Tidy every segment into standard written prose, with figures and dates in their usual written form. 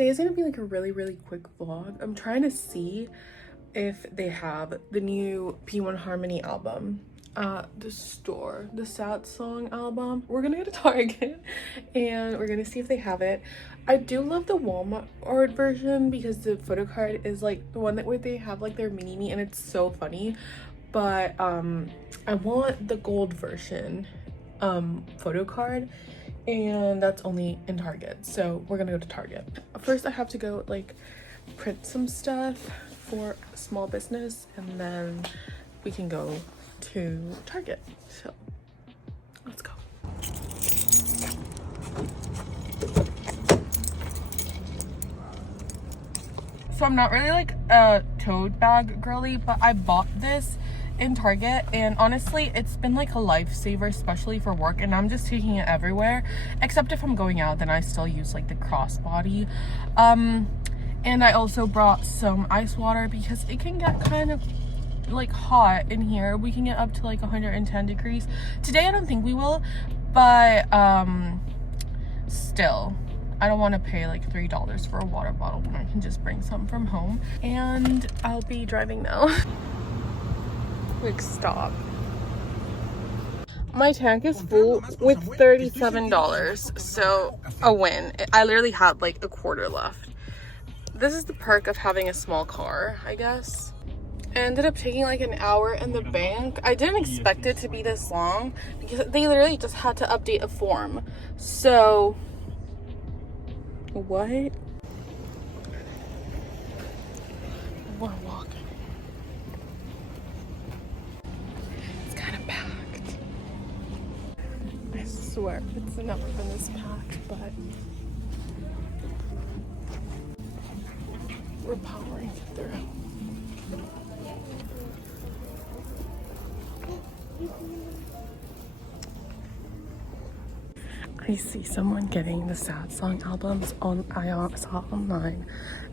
today is gonna be like a really quick vlog. I'm trying to see if they have the new p1harmony album at the store, the sad song album. We're gonna go to Target and we're gonna see if they have it. I do love the Walmart version because the photo card is like the one that where they have like their mini me and it's so funny, but I want the gold version photo card, and that's only in Target, so we're gonna go to Target. First I have to go like print some stuff for small business, and then we can go to Target. So let's go. So I'm not really like a tote bag girly, but I bought this in Target, and honestly it's been like a lifesaver, especially for work, and I'm just taking it everywhere, except if I'm going out, then I still use like the crossbody. And I also brought some ice water because it can get kind of like hot in here. We can get up to like 110 degrees. Today I don't think we will, but still, I don't want to pay like $3 for a water bottle when I can just bring some from home. And I'll be driving now. Quick stop. My tank is full with $37, so a win. I literally had like a quarter left. This is the perk of having a small car, I guess. I ended up taking like an hour in the bank. I didn't expect it to be this long because they literally just had to update a form. So, what? We're walking. It's kind of packed. I swear, it's never been this packed, but we're powering through. I see someone getting the sad song albums on. I saw online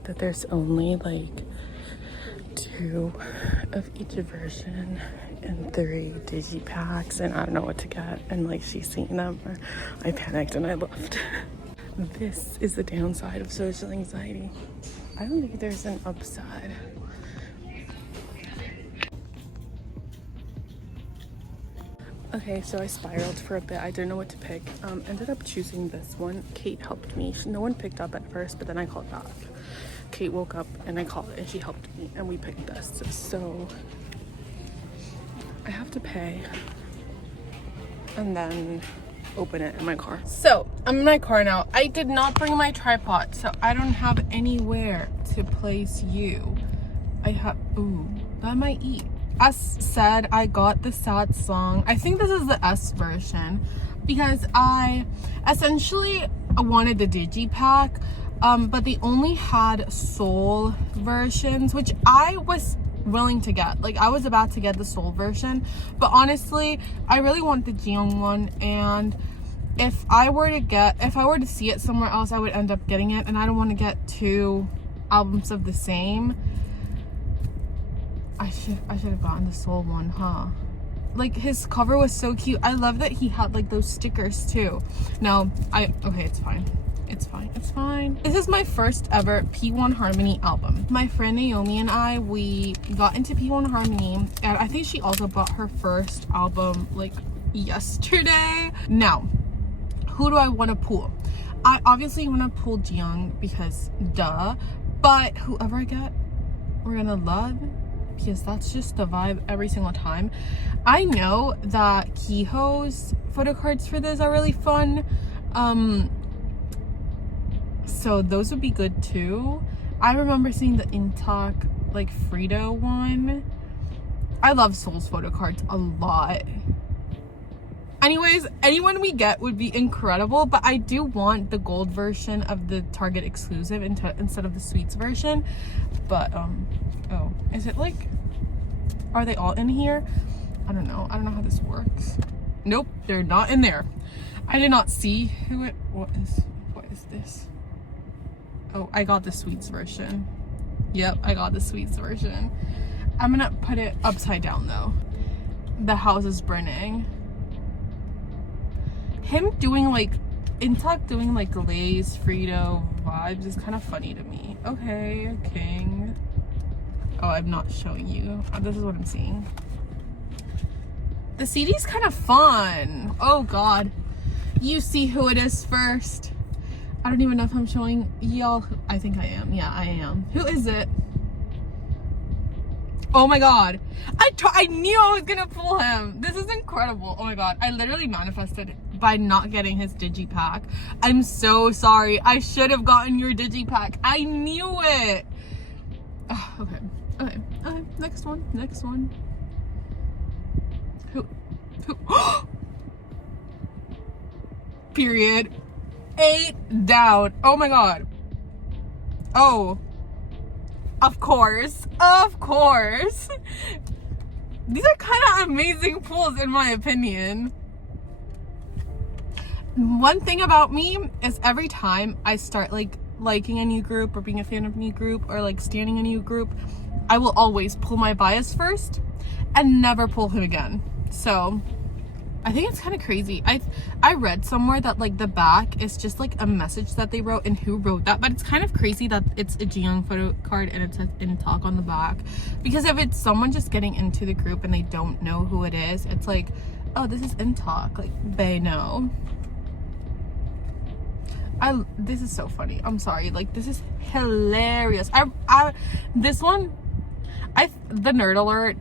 that there's only like 2 of each version and 3 digipacks, and I don't know what to get, and like she's seen them. I panicked and I left. This is the downside of social anxiety. I don't think there's an upside. Okay, so I spiraled for a bit. I didn't know what to pick. Ended up choosing this one. Kate helped me. No one picked up at first, but then I called back. Kate woke up and I called and she helped me and we picked this. So I have to pay and then open it in my car. So I'm in my car now. I did not bring my tripod, so I don't have anywhere to place you. I have, ooh, that might eat. As said, I got the sad song. I think this is the S version because I essentially wanted the digipack, but they only had soul versions, which I was willing to get. Like, I was about to get the soul version, but honestly I really want the Jeong one, and if I were to see it somewhere else, I would end up getting it, and I don't want to get 2 albums of the same. I should have gotten the soul one, huh? Like, his cover was so cute. I love that he had like those stickers too. No, okay, it's fine. It's fine. This is my first ever p1harmony album. My friend Naomi and I, we got into p1harmony, and I think she also bought her first album like yesterday. Now, who do I want to pull? I obviously want to pull Jeong because duh, but whoever I get, we're gonna love, because that's just the vibe every single time. I know that Kiho's photo cards for this are really fun, so those would be good too. I remember seeing the Intac like Frito one. I love Soul's photo cards a lot. Anyways, anyone we get would be incredible, but I do want the gold version of the Target exclusive instead of the sweets version. But oh, is it like, are they all in here? I don't know how this works. Nope, they're not in there. I did not see what is this? Oh, I got the sweets version. Yep, I got the sweets version. I'm gonna put it upside down though. The house is burning. Him doing like, Intac doing like Lay's Frito vibes is kind of funny to me. Okay, king. Oh, I'm not showing you. This is what I'm seeing. The CD's kind of fun. Oh god. You see who it is first. I don't even know if I'm showing y'all. I think I am. Yeah, I am. Who is it? Oh my god. I knew I was gonna pull him. This is incredible. Oh my god. I literally manifested by not getting his digipack. I'm so sorry. I should have gotten your digipack. I knew it. Oh, okay. Next one. Who? Period. 8 down. Oh my god. Oh. Of course. These are kind of amazing pulls in my opinion. One thing about me is every time I start like liking a new group or being a fan of a new group or like standing a new group, I will always pull my bias first and never pull him again. So I think it's kind of crazy. I read somewhere that like the back is just like a message that they wrote and who wrote that, but it's kind of crazy that it's a Jiyoung photo card and it says in talk on the back, because if it's someone just getting into the group and they don't know who it is, it's like, oh, this is in talk, like they know. This is so funny. I'm sorry, like this is hilarious. This one, the nerd alert,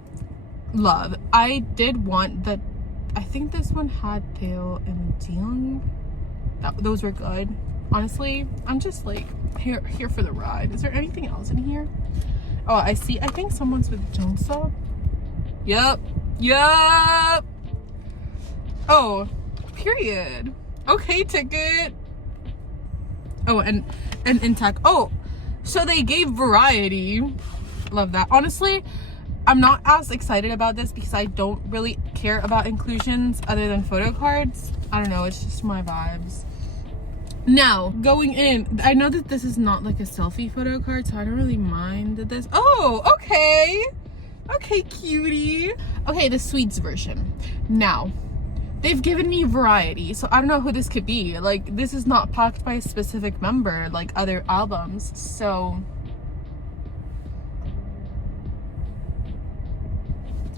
love. I did want the, I think this one had Tae and Jiyoung. Those were good. Honestly, I'm just like here for the ride. Is there anything else in here? Oh, I think someone's with Jungsup. Yep. Oh, period. Okay, ticket. Oh, and intact. Oh, so they gave variety. Love that. Honestly, I'm not as excited about this because I don't really care about inclusions other than photo cards. I don't know, it's just my vibes. Now, going in, I know that this is not like a selfie photo card, so I don't really mind this. Oh, okay. Okay, cutie. Okay, the Swedes version. Now, they've given me variety, so I don't know who this could be. Like, this is not packed by a specific member like other albums, so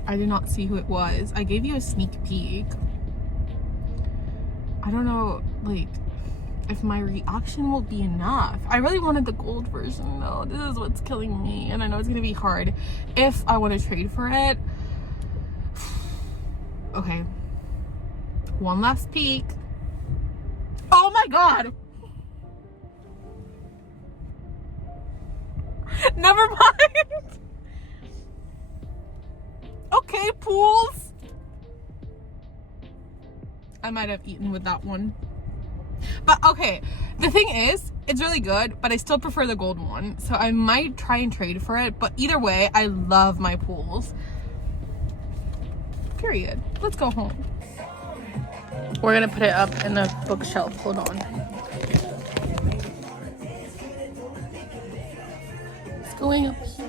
I did not see who it was. I gave you a sneak peek. I don't know, like, if my reaction will be enough. I really wanted the gold version though. This is what's killing me, and I know it's gonna be hard if I want to trade for it. Okay. One last peek. Oh my god! Never mind! Okay, pools. I might have eaten with that one. But okay, the thing is, it's really good, but I still prefer the gold one. So I might try and trade for it. But either way, I love my pools. Period. Let's go home. We're gonna put it up in the bookshelf. Hold on. It's going up here.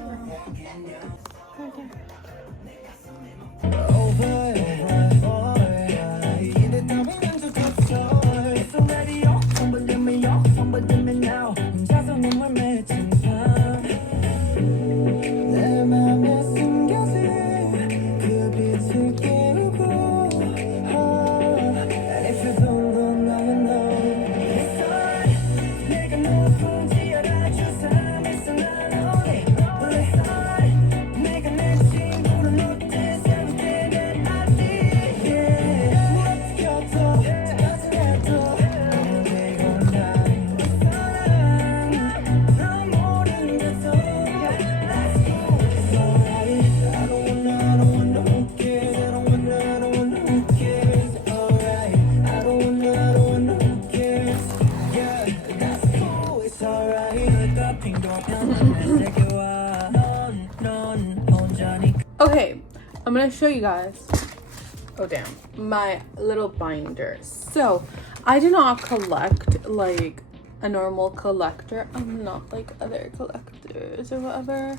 Okay, I'm gonna show you guys, oh damn, my little binder. So I do not collect like a normal collector. I'm not like other collectors or whatever.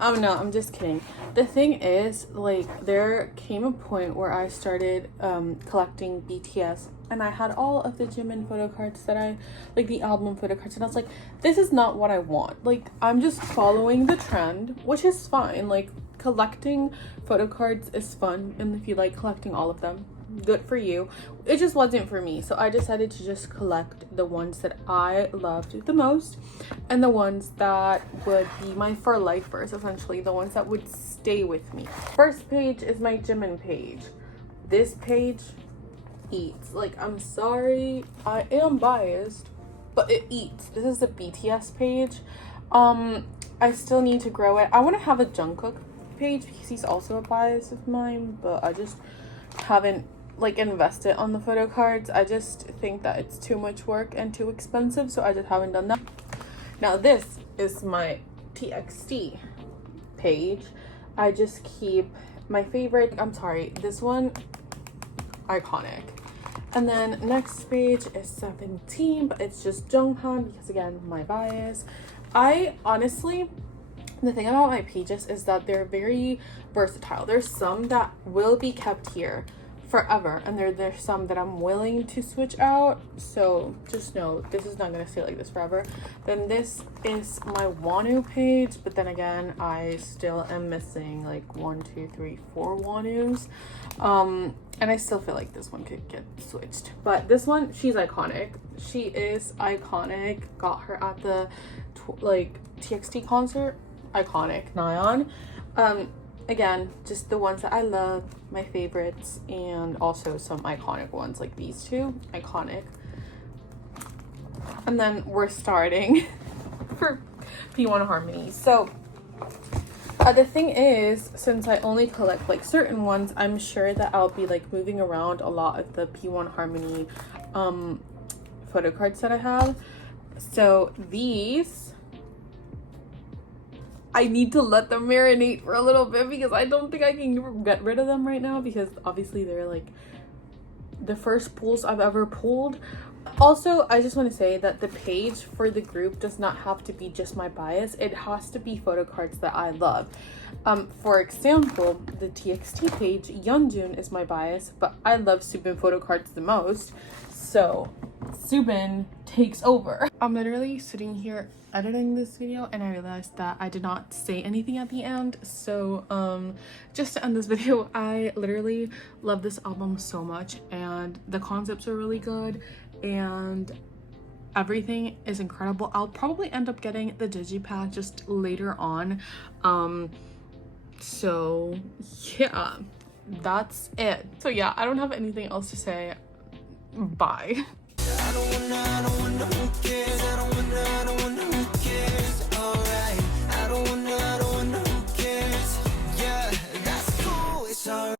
No, I'm just kidding. The thing is, like, there came a point where I started collecting BTS, and I had all of the Jimin photo cards that I like, the album photo cards, and I was like, this is not what I want. Like, I'm just following the trend, which is fine. Like, collecting photo cards is fun, and if you like collecting all of them, good for you. It just wasn't for me, so I decided to just collect the ones that I loved the most, and the ones that would be my for lifers, essentially the ones that would stay with me. First page is my Jimin page. This page eats. Like, I'm sorry, I am biased, but it eats. This is the BTS page. I still need to grow it. I want to have a Jungkook page because he's also a bias of mine, but I just haven't like invested on the photo cards. I just think that it's too much work and too expensive, so I just haven't done that. Now this is my TXT page. I just keep my favorite. I'm sorry, this one, iconic. And then next page is 17, but it's just Jonghan because, again, my bias. I honestly, the thing about my pages is that they're very versatile. There's some that will be kept here forever, and there's some that I'm willing to switch out, so just know this is not gonna stay like this forever. Then this is my Wonu page, but then again, I still am missing like 1, 2, 3, 4 Wonus, and I still feel like this one could get switched. But this one, she's iconic. She is iconic. Got her at the like TXT concert. Iconic. Nyan. Again, just the ones that I love, my favorites, and also some iconic ones like these two. Iconic. And then we're starting for p1harmony. So the thing is, since I only collect like certain ones, I'm sure that I'll be like moving around a lot of the p1harmony photo cards that I have. So these, I need to let them marinate for a little bit because I don't think I can get rid of them right now, because obviously they're like the first pulls I've ever pulled. Also, I just want to say that the page for the group does not have to be just my bias. It has to be photo cards that I love. For example, the TXT page, Yeonjun is my bias, but I love Subin photo cards the most, so Subin takes over. I'm literally sitting here editing this video and I realized that I did not say anything at the end, so just to end this video, I literally love this album so much, and the concepts are really good and everything is incredible. I'll probably end up getting the digipack just later on, so yeah, that's it. So yeah, I don't have anything else to say. Bye. I don't wanna, who cares? I don't wanna, who cares? Alright, I don't wanna, who cares? Yeah, that's cool, it's alright.